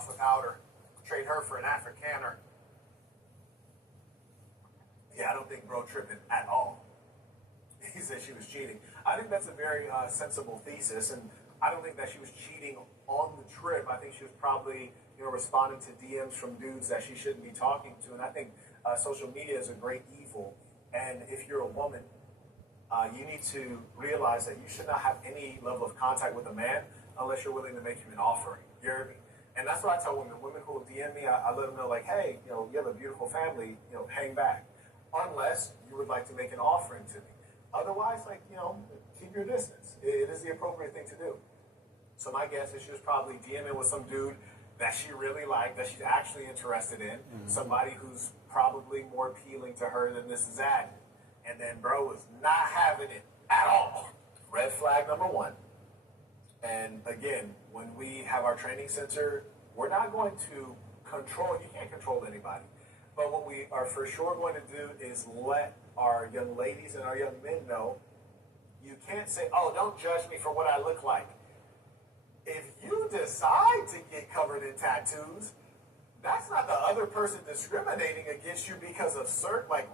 off without her, trade her for an Afrikaner. Yeah, I don't think bro tripping at all. He said she was cheating. I think that's a very sensible thesis, and I don't think that she was cheating on the trip. I think she was probably, responding to DMs from dudes that she shouldn't be talking to, and I think social media is a great evil. And if you're a woman, you need to realize that you should not have any level of contact with a man unless you're willing to make him an offering. You hear me? And that's what I tell women. Women who will DM me, I let them know, like, hey, you have a beautiful family, hang back. Unless you would like to make an offering to me. Otherwise, keep your distance. It is the appropriate thing to do. So my guess is she was probably DMing with some dude that she really liked, that she's actually interested in, somebody who's probably more appealing to her than this is at. And then bro was not having it at all. Red flag number one. And again, when we have our training center, we're not going to control, you can't control anybody. But what we are for sure going to do is let our young ladies and our young men know, you can't say, oh, don't judge me for what I look like. If you decide to get covered in tattoos, that's not the other person discriminating against you because of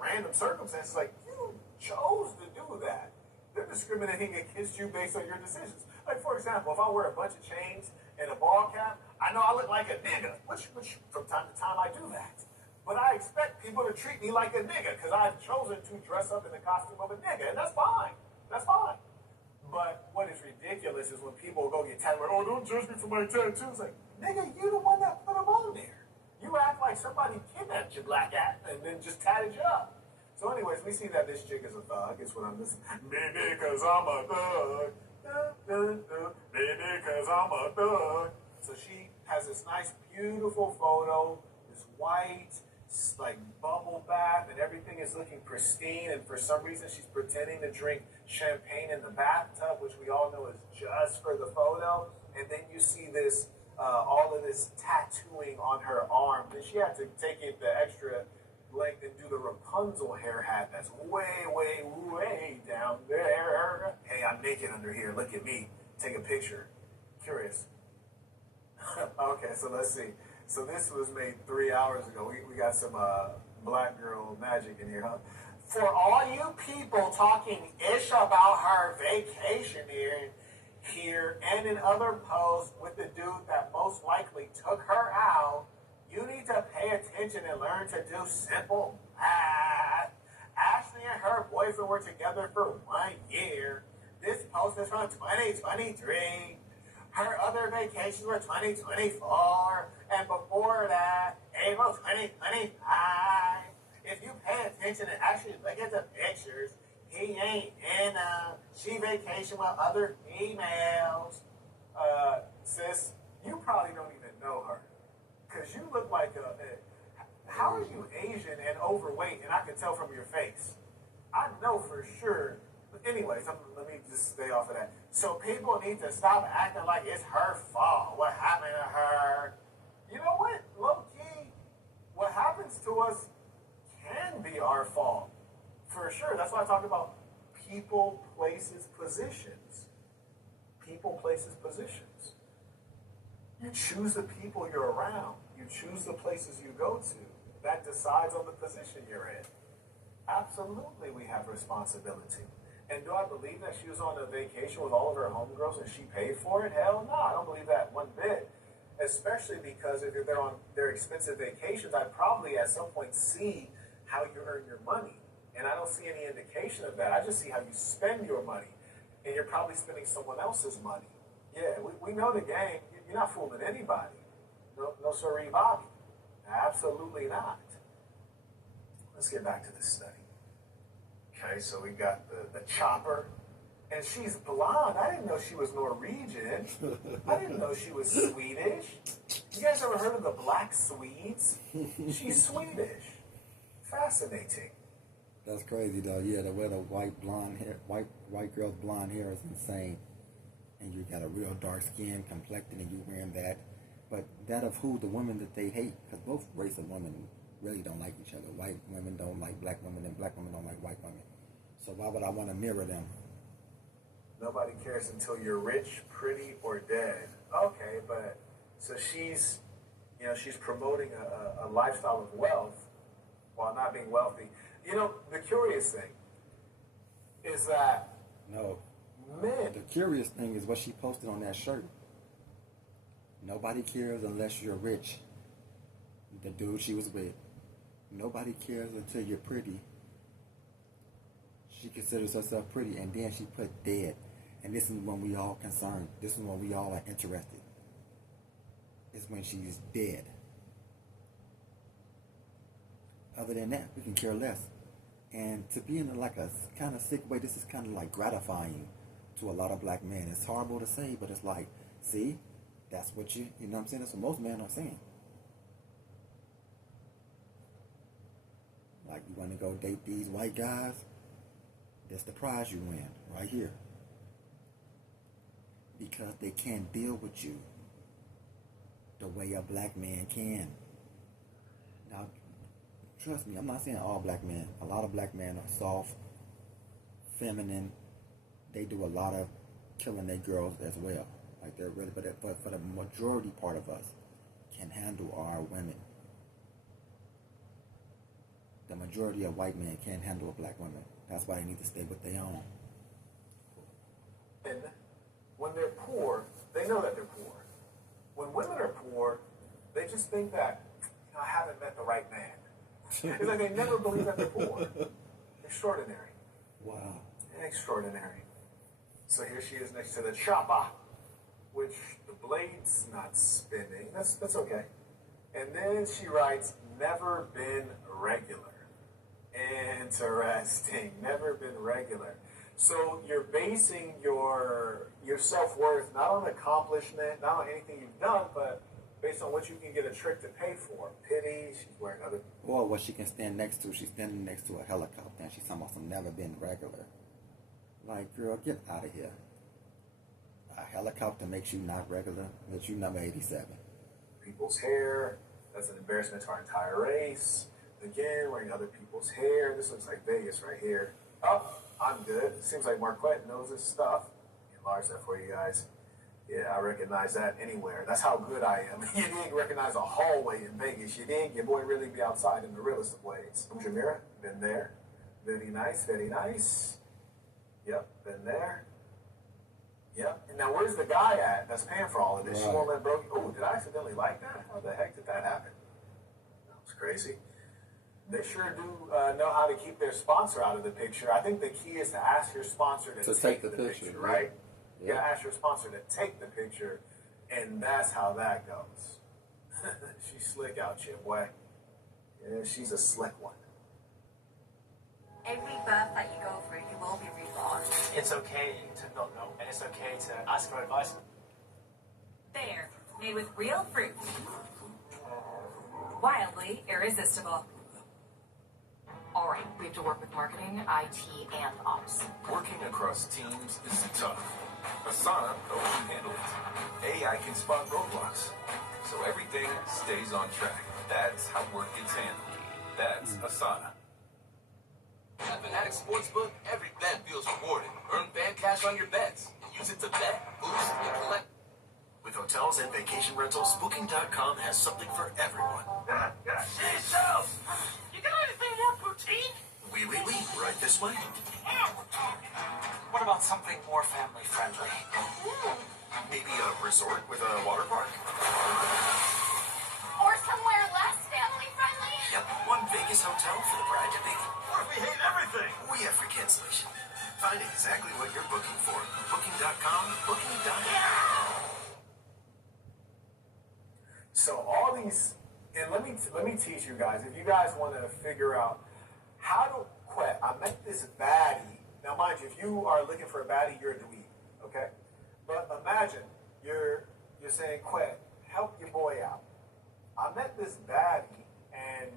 random circumstances. Like, you chose to do that. They're discriminating against you based on your decisions. Like, for example, if I wear a bunch of chains and a ball cap, I know I look like a nigga, which from time to time I do that. But I expect people to treat me like a nigga because I've chosen to dress up in the costume of a nigga, and that's fine. That's fine. But what is ridiculous is when people go get tattooed, oh, don't judge me for my tattoos. Like, nigga, you the one that put them on there. You act like somebody kidnapped your black ass and then just tatted you up. So anyways, we see that this chick is a thug. It's what I'm listening. Baby, cause I'm a thug. Baby, cause I'm a thug. So she has this nice, beautiful photo. This white, bubble bath, and everything is looking pristine. And for some reason, she's pretending to drink champagne in the bathtub, which we all know is just for the photo. And then you see this, all of this tattooing on her arm. And she had to take it the extra length and do the Rapunzel hair hat that's way, way, way down there. Hey, I'm naked under here. Look at me. Take a picture. Curious. Okay, so let's see. So this was made 3 hours ago. We got some black girl magic in here, huh? For all you people talking ish about her vacation here and in other posts with the dude that most likely took her out, you need to pay attention and learn to do simple math. Ashley and her boyfriend were together for 1 year. This post is from 2023. Her other vacations were 2024, and before that, April 2025. If you pay attention and actually look at the pictures, he ain't in she vacation with other females. Sis, you probably don't even know her. Because you look like how are you Asian and overweight, and I can tell from your face? I know for sure. But anyways, let me just stay off of that. So people need to stop acting like it's her fault. What happened to her? You know what? Low-key, what happens to us can be our fault. For sure. That's why I talk about people, places, positions. People, places, positions. You choose the people you're around. You choose the places you go to. That decides on the position you're in. Absolutely, we have responsibility. And do I believe that she was on a vacation with all of her homegirls and she paid for it? Hell no, I don't believe that one bit. Especially because if they're on their expensive vacations, I'd probably at some point see how you earn your money. And I don't see any indication of that. I just see how you spend your money. And you're probably spending someone else's money. Yeah, we know the game. You're not fooling anybody. No sorry, Bobby. Absolutely not. Let's get back to this study. Okay, so we got the chopper. And she's blonde. I didn't know she was Norwegian. I didn't know she was Swedish. You guys ever heard of the Black Swedes? She's Swedish. Fascinating. That's crazy though. Yeah, the way the white girl's blonde hair is insane. And you got a real dark skin complexion and you wearing that. But that of who? The women that they hate. Because both race of women really don't like each other. White women don't like black women and black women don't like white women. So why would I want to mirror them? Nobody cares until you're rich, pretty, or dead. Okay, but so she's You know, she's promoting a lifestyle of wealth while not being wealthy. You know, the curious thing is that No. men. The curious thing is what she posted on that shirt. Nobody cares unless you're rich. The dude she was with. Nobody cares until you're pretty. She considers herself pretty, and then she put dead. And this is when we all concerned. This is when we all are interested. It's when she's dead. Other than that, we can care less. And to be in like a kind of sick way, this is kind of like gratifying to a lot of black men. It's horrible to say, but it's like, see, that's what you know what I'm saying? That's what most men are saying. Like, you want to go date these white guys? That's the prize you win, right here. Because they can't deal with you the way a black man can. Now, trust me, I'm not saying all black men. A lot of black men are soft, feminine. They do a lot of killing their girls as well. Like, they're really, but for the majority part of us can handle our women. The majority of white men can't handle a black woman. That's why they need to stay with their own. And when they're poor, they know that they're poor. When women are poor, they just think that, I haven't met the right man. It's like they never believe that they're poor. Extraordinary. Wow. Extraordinary. So here she is next to the chopper, which the blade's not spinning. That's okay. And then she writes, never been regular. Interesting. Never been regular. So you're basing your self-worth not on accomplishment, not on anything you've done, but based on what you can get a trick to pay for. Pity, she's wearing other... Or what she can stand next to. She's standing next to a helicopter and she's talking about some never been regular. Like, girl, get out of here. A helicopter makes you not regular, makes you number 87. People's hair. That's an embarrassment to our entire race. Again, wearing other people's hair. This looks like Vegas right here. Oh, I'm good. It seems like Marquette knows his stuff. Enlarge that for you guys. Yeah, I recognize that anywhere. That's how good I am. You didn't recognize a hallway in Vegas. You didn't. Your boy really be outside in the realest of ways. Jamira, been there. Very nice, very nice. Yep, been there. Yep. And now where's the guy at that's paying for all of this? Right. She won't let bro... Oh, did I accidentally like that? How the heck did that happen? That was crazy. They sure do know how to keep their sponsor out of the picture. I think the key is to ask your sponsor to take the picture, right? Yeah. You gotta ask your sponsor to take the picture, and that's how that goes. She's slick out here, boy. Yeah, she's a slick one. Every birth that you go through, you will be reborn. It's okay to not know, and it's okay to ask for advice. There, made with real fruit. Wildly irresistible. All right, we have to work with marketing, IT, and ops. Working across teams is tough. Asana knows you handle it. AI can spot roadblocks, so everything stays on track. That's how work gets handled. That's Asana. At Fanatic Sportsbook, every bet feels rewarded. Earn fan cash on your bets. Use it to bet, boost, and collect. With hotels and vacation rentals, Booking.com has something for everyone. Jesus! You got anything more poutine? Oui. Right this way. What about something more family friendly? Maybe a resort with a water park? Or somewhere less family friendly? Yep, one Vegas hotel for the bride to be. What if we hate everything? We have free cancellation. Find exactly what you're booking for. Booking.com, Booking.com. So all these, and let me teach you guys. If you guys want to figure out how to quit, I met this baddie. Now, mind you, if you are looking for a baddie, you're a dweeb, okay? But imagine you're saying, quit, help your boy out. I met this baddie, and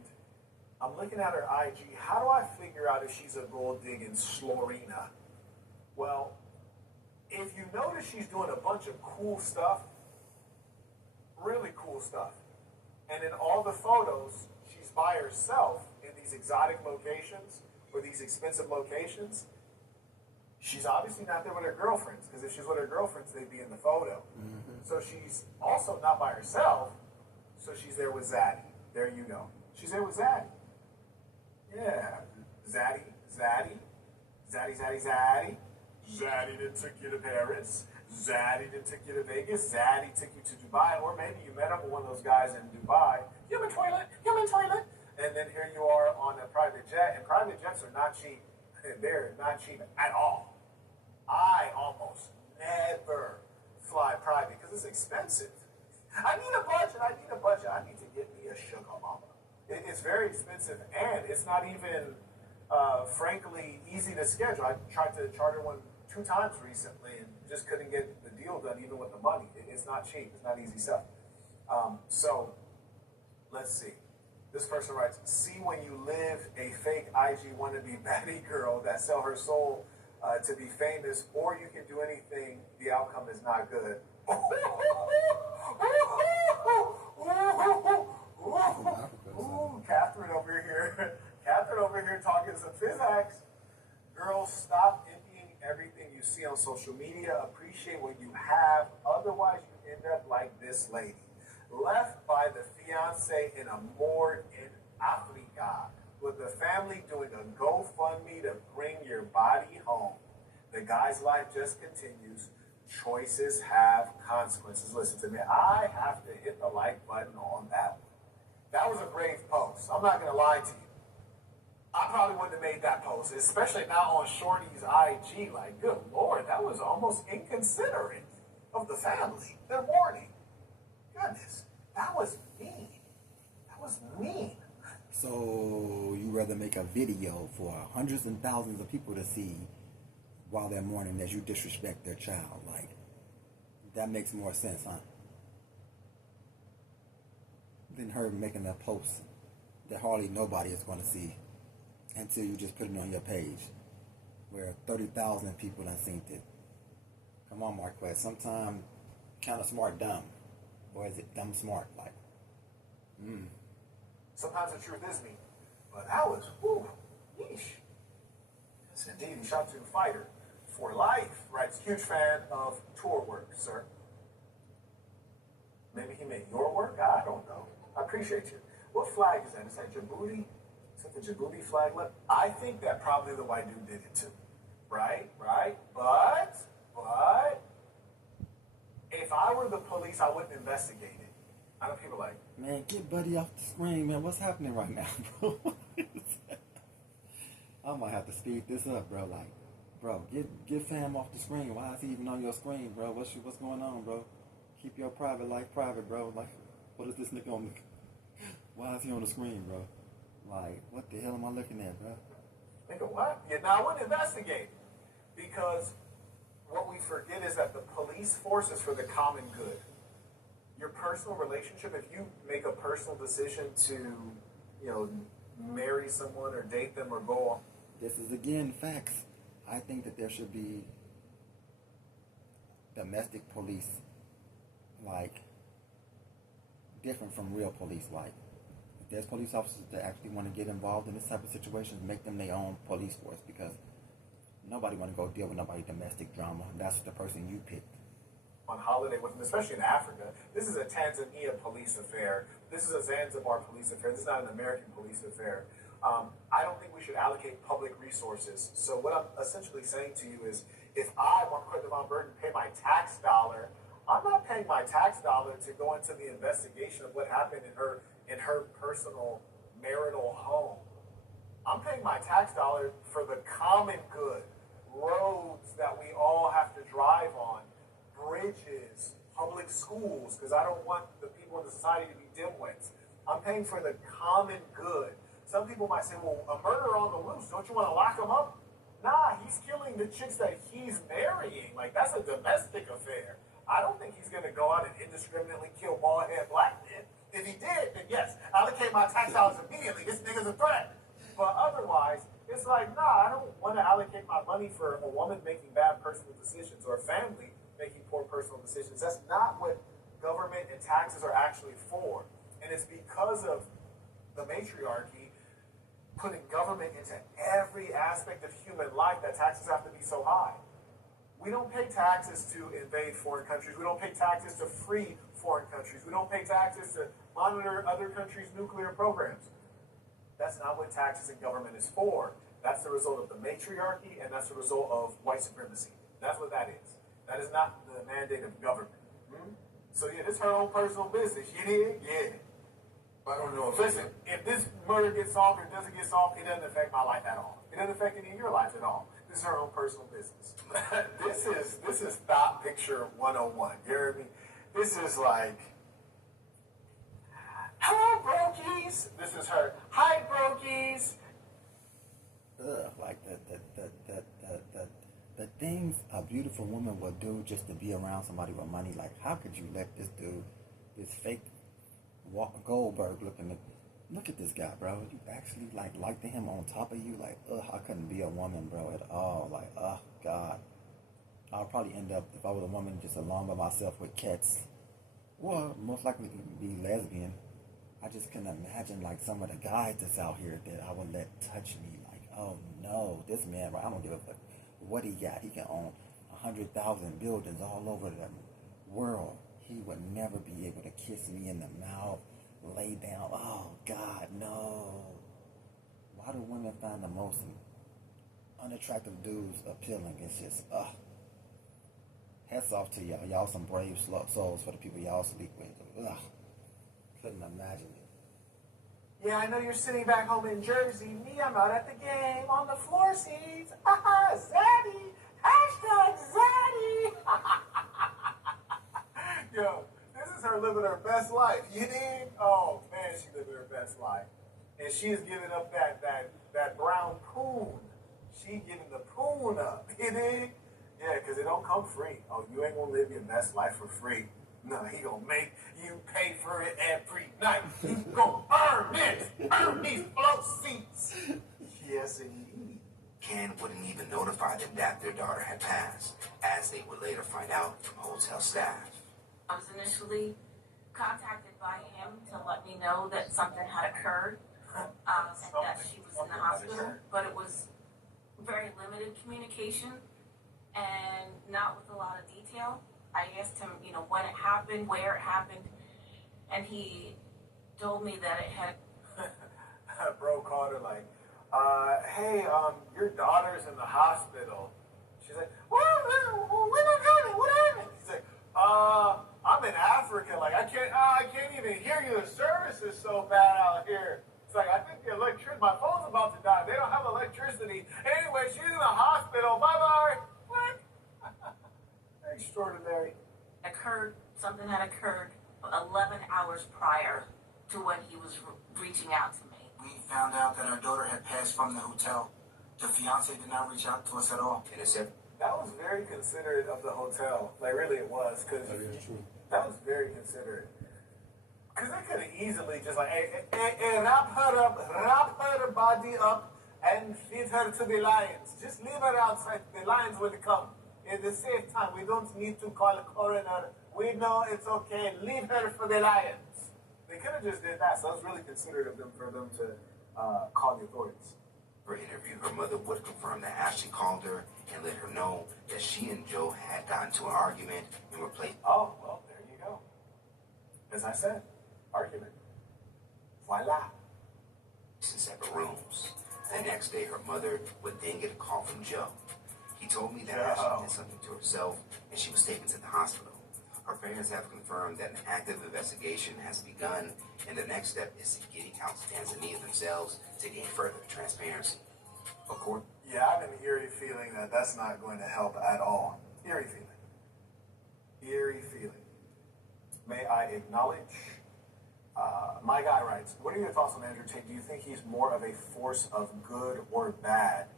I'm looking at her IG. How do I figure out if she's a gold digging slorina? Well, if you notice she's doing a bunch of cool stuff, really cool stuff. And in all the photos, she's by herself in these exotic locations or these expensive locations. She's obviously not there with her girlfriends, because if she's with her girlfriends, they'd be in the photo. Mm-hmm. So she's also not by herself. So she's there with Zaddy. There you go. She's there with Zaddy. Yeah. Zaddy. Zaddy that took you to Paris. Zaddy that took you to Vegas. Zaddy took you to Dubai. Or maybe you met up with one of those guys in Dubai. Human toilet. And then here you are on a private jet. And private jets are not cheap. They're not cheap at all. I almost never fly private because it's expensive. I need a budget. I need to get me a sugar mama. It's very expensive, and it's not even, frankly, easy to schedule. I tried to charter one 2 times recently and just couldn't get the deal done, even with the money. It's not cheap. It's not easy stuff. So, let's see. This person writes, see when you live a fake IG wannabe baddie girl that sell her soul to be famous, or you can do anything, the outcome is not good. Ooh, Catherine over here. Catherine over here talking some physics. Girls, stop emptying everything you see on social media. Appreciate what you have. Otherwise, you end up like this lady. Left by the fiance in a morgue in Africa, with the family doing a GoFundMe to bring your body home. The guy's life just continues. Choices have consequences. Listen to me. I have to hit the like button on that one. That was a brave post. I'm not going to lie to you. I probably wouldn't have made that post, especially now on Shorty's IG. Like, good Lord, that was almost inconsiderate of the family. They're mourning. Goodness, that was mean. That was mean. So you rather make a video for hundreds and thousands of people to see while they're mourning as you disrespect their child? Like, that makes more sense, huh? Than her making a post that hardly nobody is going to see until you just put it on your page where 30,000 people done seen it. Come on, Marquez. Sometimes kind of smart dumb. Or is it dumb smart? Like, Sometimes the truth is mean. But that was, whew, yeesh. Yes, indeed. He shot to fighter for life. Right? Huge fan of tour work, sir. Maybe he made your work? I don't know. I appreciate you. What flag is that? Is that Djibouti? Is that the Djibouti flag? I think that probably the white dude did it too. Right? But if I were the police, I wouldn't investigate it. I know people like, man, get Buddy off the screen, man. What's happening right now, bro? I might have to speed this up, bro. Like, bro, get fam off the screen. Why is he even on your screen, bro? What's going on, bro? Keep your private life private, bro. Like, what is this nigga on the... Why is he on the screen, bro? Like, what the hell am I looking at, bro? nigga, what? Yeah, now I wouldn't investigate. Because what we forget is that the police force is for the common good. Your personal relationship, if you make a personal decision to, marry someone or date them or go on. This is, again, facts. I think that there should be domestic police, like, different from real police. Like, if there's police officers that actually want to get involved in this type of situations, make them their own police force, because nobody want to go deal with nobody's domestic drama. That's the person you picked. On holiday with them, especially in Africa. This is a Tanzania police affair. This is a Zanzibar police affair. This is not an American police affair. I don't think we should allocate public resources. So what I'm essentially saying to you is, if I, Marquette Devon Burton, pay my tax dollar, I'm not paying my tax dollar to go into the investigation of what happened in her personal marital home. I'm paying my tax dollar for the common good, roads that we all have to drive on, bridges, public schools, because I don't want the people in the society to be dimwits. I'm paying for the common good. Some people might say, well, a murderer on the loose, don't you want to lock him up? Nah, he's killing the chicks that he's marrying. Like, that's a domestic affair. I don't think he's going to go out and indiscriminately kill bald-headed black men. If he did, then yes, allocate my tax dollars immediately. This nigga's a threat. But otherwise, it's like, nah, I don't want to allocate my money for a woman making bad personal decisions or a family making poor personal decisions. That's not what government and taxes are actually for. And it's because of the matriarchy putting government into every aspect of human life that taxes have to be so high. We don't pay taxes to invade foreign countries. We don't pay taxes to free foreign countries. We don't pay taxes to monitor other countries' nuclear programs. That's not what taxes and government is for. That's the result of the matriarchy, and that's the result of white supremacy. That's what that is. That is not the mandate of government. So yeah, this is her own personal business. You did? Yeah. I don't know if Listen, if this murder gets solved or doesn't get solved, it doesn't affect my life at all. It doesn't affect any of your lives at all. This is her own personal business. this is thought picture 101. You hear me? This is like, hello, brokies. This is her. Hi, brokies. Like the things a beautiful woman will do just to be around somebody with money. Like, how could you let this dude, this fake Goldberg looking, look at this guy, bro. You actually like him on top of you. Like, I couldn't be a woman, bro, at all. Like, God. I'll probably end up, if I was a woman, just alone by myself with cats. Well, most likely be lesbian. I just couldn't imagine, like, some of the guys that's out here that I would let touch me. Like, oh no, this man, I don't give a fuck what he got. He can own 100,000 buildings all over the world. He would never be able to kiss me in the mouth, lay down. Oh God, no. Why do women find the most unattractive dudes appealing? It's just, hats off to y'all. Y'all some brave souls for the people y'all sleep with. Couldn't imagine it. Yeah, I know you're sitting back home in Jersey. Me, I'm out at the game on the floor seats. Zaddy. Hashtag Zaddy. Yo, this is her living her best life. You dig? Oh, man, she living her best life. And she is giving up that brown poon. She giving the poon up. You dig? Yeah, because it don't come free. Oh, you ain't going to live your best life for free. No, he gonna make you pay for it every night. You gonna earn this, earn these flow seats. Yes, indeed. Ken wouldn't even notify them that their daughter had passed, as they would later find out from hotel staff. I was initially contacted by him to let me know that something had occurred and that she was in the hospital, but it was very limited communication and not with a lot of detail. I asked him, when it happened, where it happened, and he told me that it had. Bro called her like, hey, your daughter's in the hospital. She's like, what happened? What happened? He's like, I'm in Africa. Like, I can't even hear you. The service is so bad out here. It's like, I think my phone's about to die. They don't have electricity. Anyway, she's in the hospital. Bye-bye. What? Extraordinary. Something had occurred 11 hours prior to when he was reaching out to me. We found out that our daughter had passed from the hotel. The fiance did not reach out to us at all. Innocent. That was very considerate of the hotel. Like, really it was. Cause that was very considerate. Because they could have easily just like, hey, wrap her body up and feed her to the lions. Just leave her outside. The lions will come. It's a safe time. We don't need to call a coroner. We know it's okay. Leave her for the lions. They could have just did that. So I was really considerate of them for them to call the authorities. For interview, her mother would confirm that Ashlee called her and let her know that she and Joe had gotten into an argument and were placed. Oh, well, there you go. As I said, argument. Voila. In separate rooms. The next day, her mother would then get a call from Joe. He told me that Ashlee did something to herself and she was taken to the hospital. Her parents have confirmed that an active investigation has begun, and the next step is to getting out to Tanzania themselves to gain further transparency. Yeah, I have an eerie feeling that that's not going to help at all. Eerie feeling. Eerie feeling. May I acknowledge? My guy writes, what are your thoughts on Andrew Tate? Do you think he's more of a force of good or bad?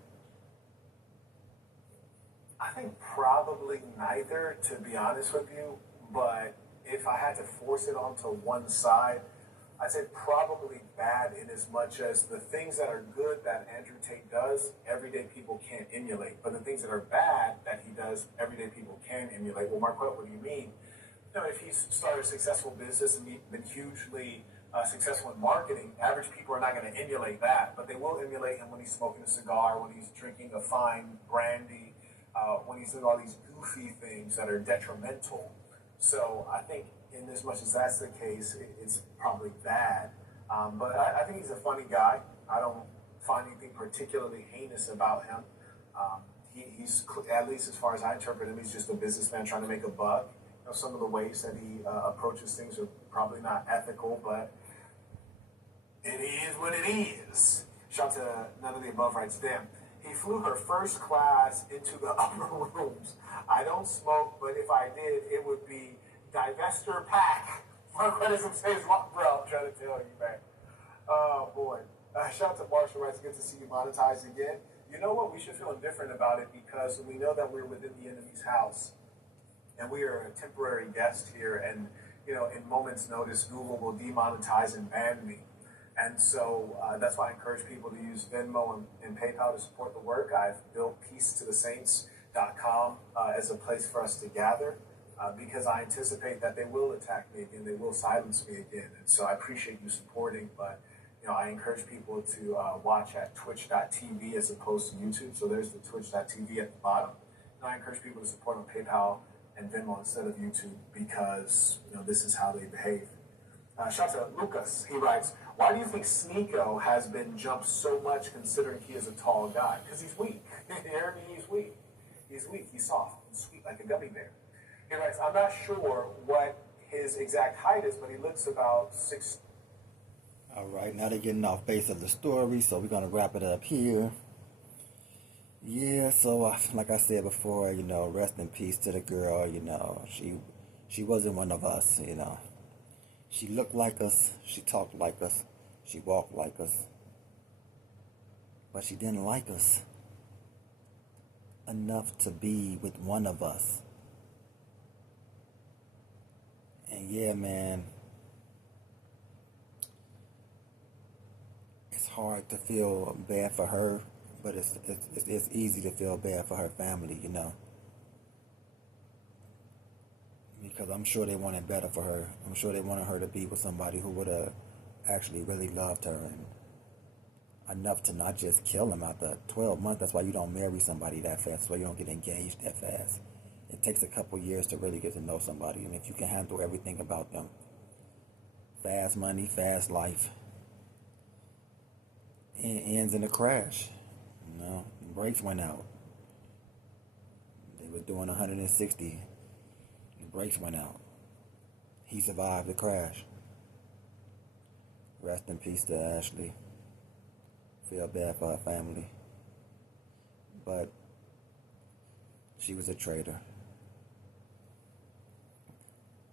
I think probably neither, to be honest with you. But if I had to force it onto one side, I'd say probably bad in as much as the things that are good that Andrew Tate does, everyday people can't emulate. But the things that are bad that he does, everyday people can emulate. Well, Marquette, what do you mean? If he's started a successful business and been hugely successful in marketing, average people are not going to emulate that. But they will emulate him when he's smoking a cigar, when he's drinking a fine brandy, when he's doing all these goofy things that are detrimental. So I think in as much as that's the case, it's probably bad. But I think he's a funny guy. I don't find anything particularly heinous about him. He's, at least as far as I interpret him, he's just a businessman trying to make a buck. You know, some of the ways that he approaches things are probably not ethical, but it is what it is. Shout to None of the Above writes, damn, he flew her first class into the upper rooms. I don't smoke, but if I did, it would be divester pack. Mark Redism says, bro, I'm trying to tell you, man. Oh, boy. Shout to Marshall writes, good to see you monetized again. You know what? We should feel indifferent about it because we know that we're within the enemy's house. And we are a temporary guest here. And, you know, in moments' notice, Google will demonetize and ban me. And so that's why I encourage people to use Venmo and PayPal to support the work. I've built peacetothesaints.com as a place for us to gather because I anticipate that they will attack me again. They will silence me again. And so I appreciate you supporting, but you know, I encourage people to watch at twitch.tv as opposed to YouTube. So there's the twitch.tv at the bottom. And I encourage people to support on PayPal and Venmo instead of YouTube because, you know, this is how they behave. Shout out to Lucas. He writes, why do you think Sneeko has been jumped so much considering he is a tall guy? Because he's weak. You hear me? He's weak. He's weak. He's soft. He's sweet like a gummy bear. He writes, I'm not sure what his exact height is, but he looks about 6. All right, now they're getting off base of the story, so we're going to wrap it up here. Yeah, so like I said before, you know, rest in peace to the girl. You know, she wasn't one of us, you know. She looked like us, she talked like us, she walked like us, but she didn't like us enough to be with one of us. And yeah, man, it's hard to feel bad for her, but it's easy to feel bad for her family, you know. Because I'm sure they wanted better for her. I'm sure they wanted her to be with somebody who would have actually really loved her and enough to not just kill him after 12 months. That's why you don't marry somebody that fast. That's why you don't get engaged that fast. It takes a couple years to really get to know somebody. And if you can handle everything about them, fast money, fast life, it ends in a crash. You know, the brakes went out. They were doing 160. Brakes went out. He survived the crash. Rest in peace to Ashlee. Feel bad for her family. But she was a traitor.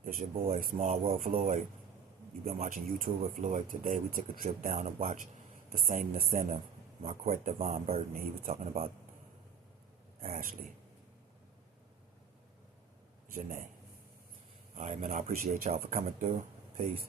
This your boy, Small World Floyd. You've been watching YouTube with Floyd. Today we took a trip down to watch The Saint and the Sinner, Marquette Devon Burton. He was talking about Ashlee Jenae. All right, man, I appreciate y'all for coming through. Peace.